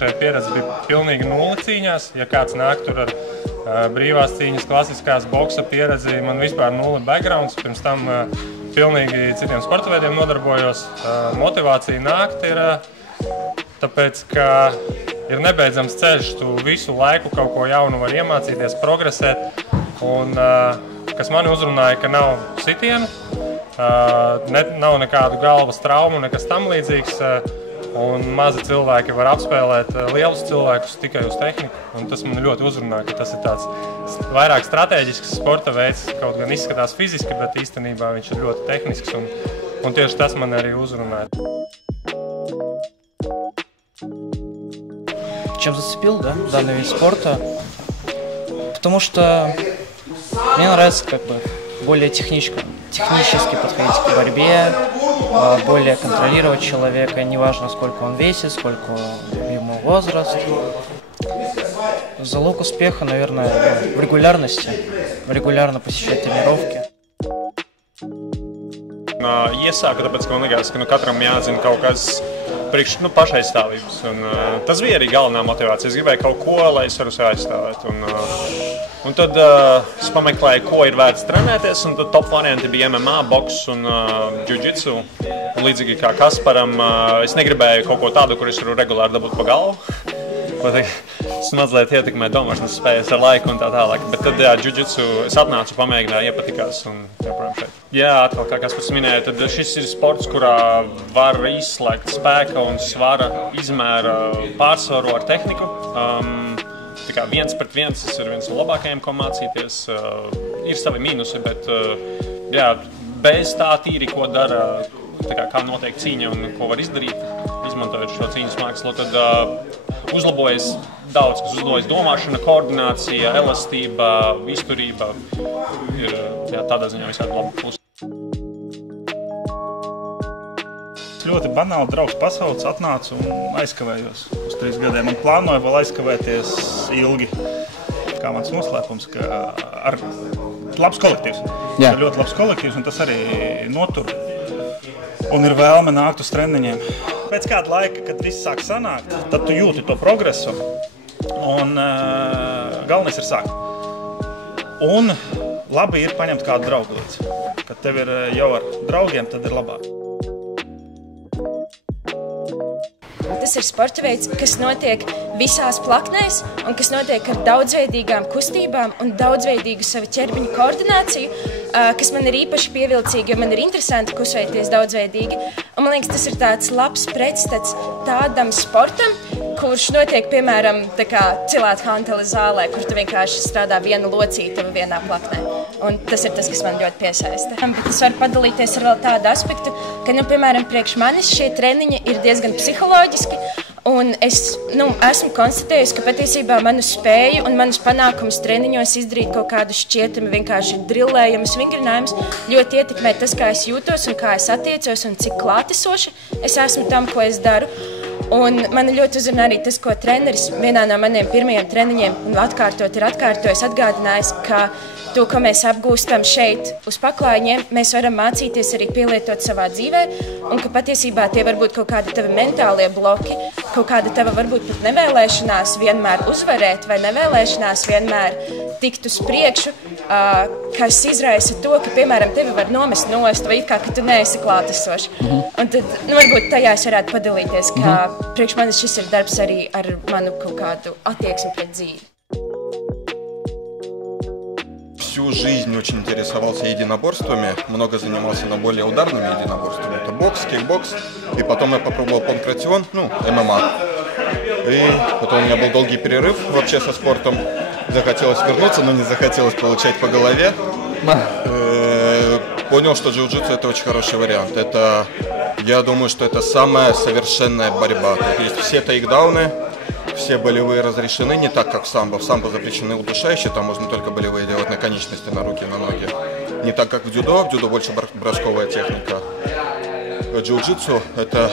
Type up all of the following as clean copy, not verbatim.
Šai pieredze bija pilnīgi nulle cīņās. Ja kāds nāk tur ar brīvās cīņas, klasiskās boksa pieredzi, man vispār nulle backgrounds. Pirms tam pilnīgi citiem sporta veidiem nodarbojos. Motivācija nākt ir tāpēc, ka ir nebeidzams ceļš. Tu visu laiku kaut ko jaunu var iemācīties, progresēt. Un kas mani uzrunāja, ka nav sitienu, nav nekādu galvas traumu, nekas tam līdzīgs. Un mazi cilvēki var apspēlēt lielus cilvēkus tikai uz tehniku. Un tas man ļoti uzrunā, ka tas ir tāds vairāk strateģisks sporta veids. Kaut gan izskatās fiziski, bet īstenībā viņš ir ļoti tehnisks. Un tieši tas man arī uzrunāja. Чем зацепил, да, данный вид спорта? Потому что мне нравится более технически подходить к борьбе, более контролировать человека, неважно, сколько он весит, сколько ему возраст. Залог успеха, наверное, в регулярности, rегулярно посещать тренировки. Iesāku, tāpēc, ka man likās, ka katram jāzina kaut kas priekš pašaizstāvības. Tas bija arī galvenā motivācija. Es gribēju kaut ko, lai es varu sevi aizstāvēt. Un tad es pameklēju, ko ir vērts trenēties, un tad top varianti bija MMA, boks un jiu-jitsu. Un līdzīgi kā Kasparam, es negribēju kaut ko tādu, kur es varu regulāri dabūt pa galvu. Es mazliet ietekmēju domāšanas spējas ar laiku un tā tālāk. Bet tad, jā, jiu-jitsu es atnācu, pamēģināju, iepatikās un joprojām šeit. Jā, atkal, kā Kaspars minēja, tad šis ir sports, kurā var izslēgt spēka un svara izmēra pārsvaru ar tehniku. Tā kā 1 pret 1 tas ir viens no labākajiem, ko mācīties. Ir savi mīnusi, bet jā, bez tā tīri, ko dara, kā notiek cīņa un ko var izdarīt, izmantojot šo cīņas mākslu, tad uzlabojas daudz, kas uzlabojas domāšana, koordinācija, elastība, izturība. Ir jā, tādā ziņā visādi labi plusi. Ļoti banāli draugs pasaules atnācu un aizkavējos uz 3 gadiem. Un plānoju vēl aizkavēties ilgi. Kā mans noslēpums, ka ar labs kolektīvs. Jā. Ir ļoti labs kolektīvs un tas arī notur. Un ir vēlme nākt uz treniņiem. Pēc kāda laika, kad viss sāk sanākt, tad tu jūti to progresu. Un galvenais ir sākt. Un labi ir paņemt kādu draugu līdzi. Kad tev ir jau ar draugiem, tad ir labāk. Tas ir sporta veids, kas notiek visās plaknēs un kas notiek ar daudzveidīgām kustībām un daudzveidīgu savu ķermeņa koordināciju, kas man ir īpaši pievilcīgi, jo man ir interesanti kustēties daudzveidīgi. Un man liekas, tas ir tāds labs pretstats tādam sportam, kurš notiek, piemēram, cilāt hanteli zālē, kur tu vienkārši strādā viena locīta vienā plaknē. Un tas ir tas, kas man ļoti piesaista. Bet es varu padalīties ar vēl tādu aspektu, ka, piemēram, priekš manis šie treniņi ir diezgan psiholoģiski. Un es esmu konstatējusi, ka patiesībā manu spēju un manus panākumus treniņos izdarīt kaut kādu šķietami vienkārši drillējumus, vingrinājumus ļoti ietekmē tas, kā es jūtos un kā es attiecos un cik klātesoši es esmu tam, ko es daru. Un man ļoti uzrunā arī tas, ko treneris vienā no maniem pirmajiem treniņiem un atkārtojis atgādinājis, ka to, ko mēs apgūstam šeit uz paklājiņiem, mēs varam mācīties arī pielietot savā dzīvē, un ka patiesībā tie var būt kaut kādi tavi mentālie bloki, kaut kāda tava varbūt pat nevēlēšanās vienmēr uzvarēt vai nevēlēšanās vienmēr tikt uz priekšu, kas izraisa to, ka, piemēram, tevi var nomest nost vai it kā, ka tu neesi klātesošs. Un tad, varbūt tajā es varētu padalīties, ka priekš manis šis ir darbs arī ar manu kaut kādu attieksmi pret dzīvi. Всю жизнь очень интересовался единоборствами, много занимался на более ударными единоборствами. Это бокс, кикбокс, и потом я попробовал панкратион, ММА. И потом у меня был долгий перерыв вообще со спортом. Захотелось вернуться, но не захотелось получать по голове. Понял, что джиу-джитсу это очень хороший вариант. Я думаю, что это самая совершенная борьба. Тут есть все тейкдауны. Все болевые разрешены, не так, как в самбо. В самбо запрещены удушающие, там можно только болевые делать на конечности, на руки, на ноги. Не так, как в дзюдо больше бросковая техника. Джиу-джитсу – это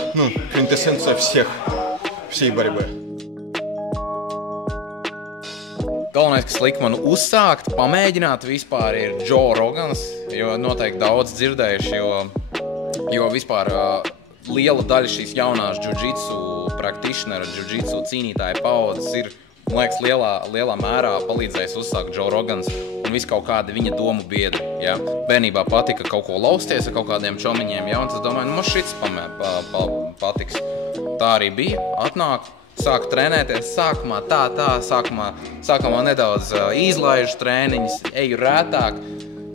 квинтэссенция всей борьбы. Galvenais, kas lika man uzsākt, pamēģināt vispār ir Joe Rogans, jo noteikti daudz dzirdējuši, jo Jo vispār liela daļa šīs jaunās jiu-jitsu practitioner, jiu-jitsu cīnītāja paudzes ir, man liekas, lielā mērā palīdzējis uzsākt Joe Rogans un visu kaut kādi viņa domu biedri. Ja? Bērnībā patika kaut ko lausties ar kaut kādiem čomiņiem, ja? Un es domāju, nu, man šits patiks. Tā arī bija, atnāk, sāku trenēties, sākumā nedaudz izlaižu trēniņus, eju rētāk,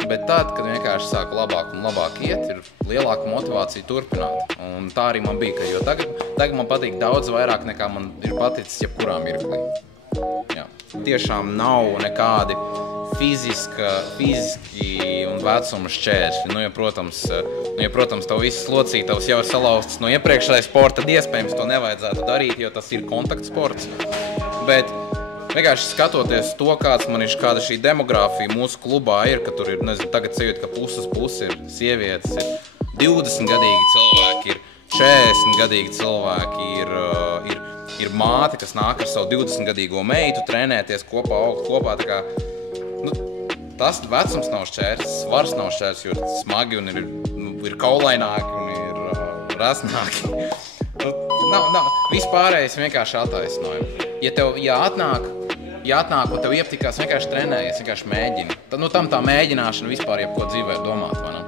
bet tad, kad vienkārši sāku labāk un labāk iet, ir lielāka motivācija turpināt. Un tā arī man bija, jo tagad man patīk daudz vairāk nekā man ir paticis jebkurā mirklī. Jā. Tiešām nav nekādi fiziski un vecuma šķēršļi. Nu, ja, protams, tev visas locītavas jau ir salauztas no iepriekšējā sporta, tad iespējams to nevajadzētu darīt, jo tas ir kontaktsports. Bet vienkārši skatoties to, kāda šī demogrāfija mūsu klubā ir, ka tur ir, nezinu, tagad sajūta, ka puses ir sievietes, ir 20-gadīgi cilvēki, ir 40-gadīgi cilvēki, ir māte, kas nāk ar savu 20-gadīgo meitu, trenēties kopā, augt kopā. Tā kā, nu, tas vecums nav šķērs, svars nav šķērs, jo smagi un ir kaulaināki un ir resnāki. Nav vispārējais vienkārši attaisnojumi. Ja atnāk un tev iepatikās, vienkārši trenējies, vienkārši mēģini. Tad, nu, tam tā mēģināšana vispār jebko dzīvē domāt, vai ne?